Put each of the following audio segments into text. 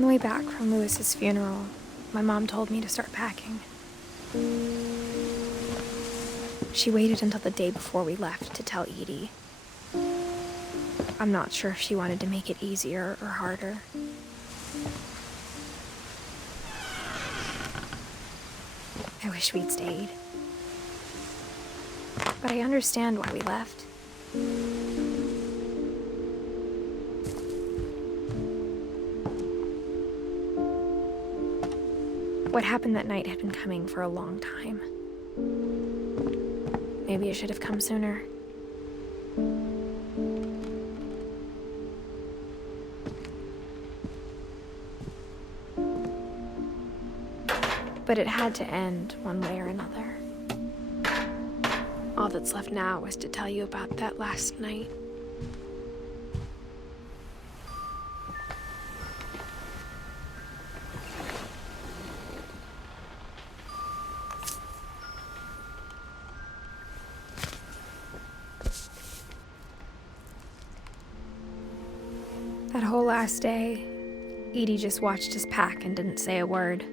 On the way back from Lewis's funeral, my mom told me to start packing. She waited until the day before we left to tell Edie. I'm not sure if she wanted to make it easier or harder. I wish we'd stayed. But I understand why we left. What happened that night had been coming for a long time. Maybe it should have come sooner. But it had to end one way or another. All that's left now is to tell you about that last night. That whole last day, Edie just watched us pack and didn't say a word.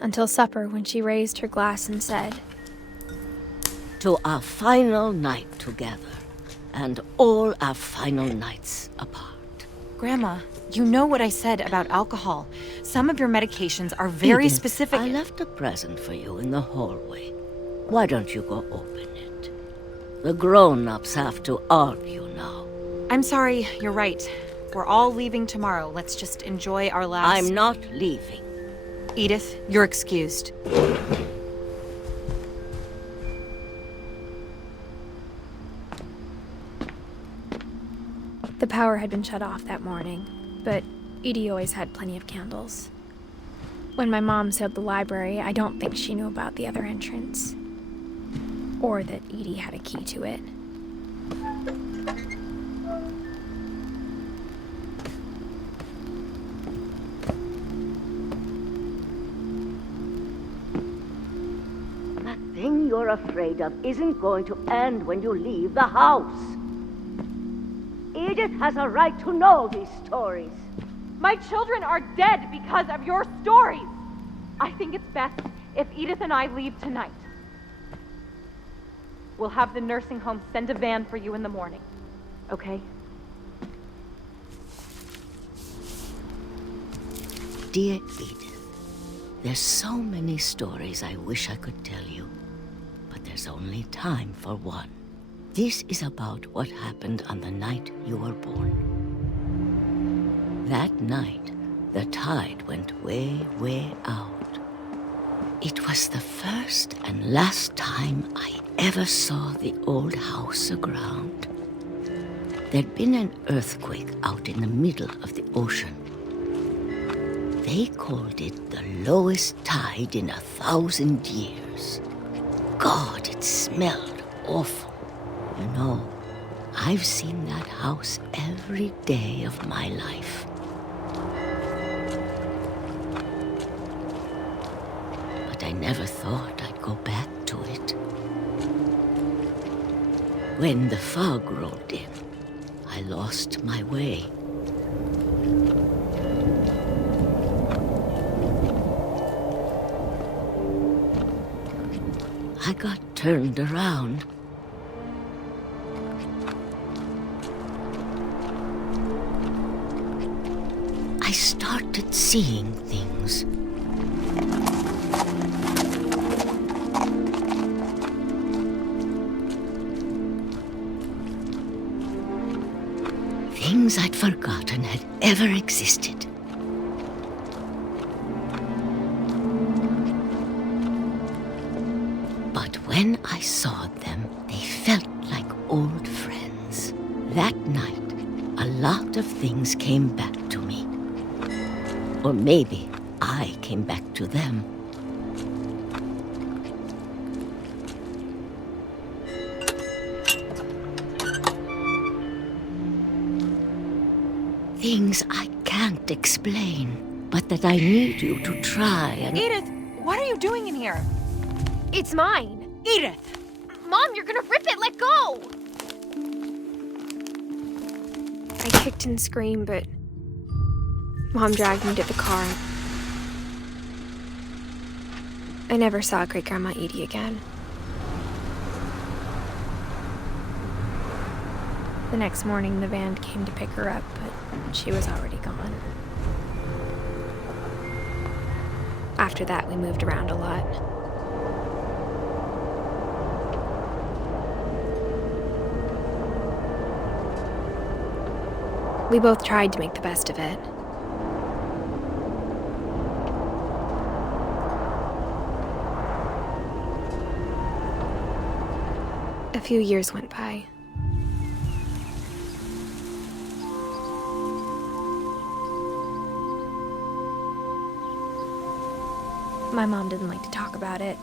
Until supper, when she raised her glass and said, "To our final night together, and all our final nights apart." Grandma, you know what I said about alcohol. Some of your medications are very Edith, specific. I left a present for you in the hallway. Why don't you go open it? The grown-ups have to argue now. I'm sorry, you're right. We're all leaving tomorrow. Let's just enjoy our last... I'm not leaving. Edith, you're excused. The power had been shut off that morning, but Edie always had plenty of candles. When my mom sealed the library, I don't think she knew about the other entrance. Or that Edie had a key to it. That thing you're afraid of isn't going to end when you leave the house. Edith has a right to know these stories. My children are dead because of your stories. I think it's best if Edith and I leave tonight. We'll have the nursing home send a van for you in the morning, okay? Dear Edith, there's so many stories I wish I could tell you, but there's only time for one. This is about what happened on the night you were born. That night, the tide went way, way out. It was the first and last time I ever saw the old house aground. There'd been an earthquake out in the middle of the ocean. They called it the lowest tide in 1,000 years. God, it smelled awful. You know, I've seen that house every day of my life. But I never thought I'd go back to it. When the fog rolled in, I lost my way. I got turned around. I started seeing things. Things I'd forgotten had ever existed. But when I saw them, they felt like old friends. That night, a lot of things came back to me. Or maybe I came back to them. Things I can't explain, but that I need you to try and... Edith, what are you doing in here? It's mine! Edith! Mom, you're gonna rip it! Let go! I kicked and screamed, but Mom dragged me to the car. I never saw Great-Grandma Edie again. The next morning, the van came to pick her up, but she was already gone. After that, we moved around a lot. We both tried to make the best of it. A few years went by. My mom didn't like to talk about it,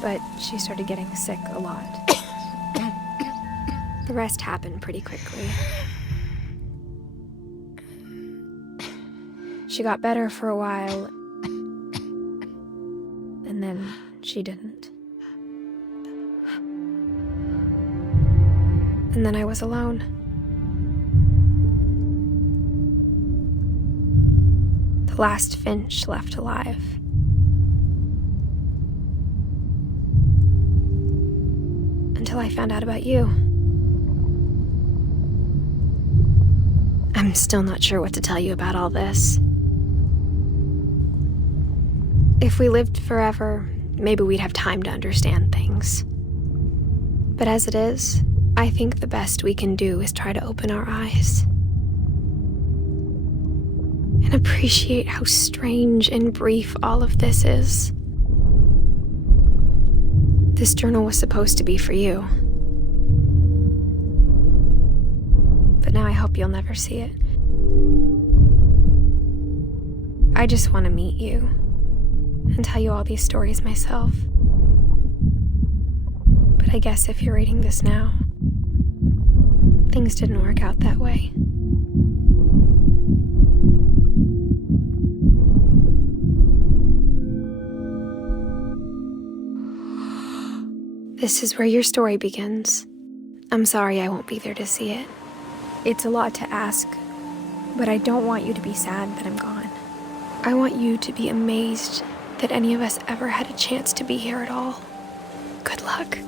but she started getting sick a lot. The rest happened pretty quickly. She got better for a while, and then she didn't. And then I was alone. The last Finch left alive. Until I found out about you. I'm still not sure what to tell you about all this. If we lived forever, maybe we'd have time to understand things. But as it is, I think the best we can do is try to open our eyes. And appreciate how strange and brief all of this is. This journal was supposed to be for you. But now I hope you'll never see it. I just want to meet you and tell you all these stories myself. But I guess if you're reading this now, things didn't work out that way. This is where your story begins. I'm sorry I won't be there to see it. It's a lot to ask, but I don't want you to be sad that I'm gone. I want you to be amazed that any of us ever had a chance to be here at all. Good luck.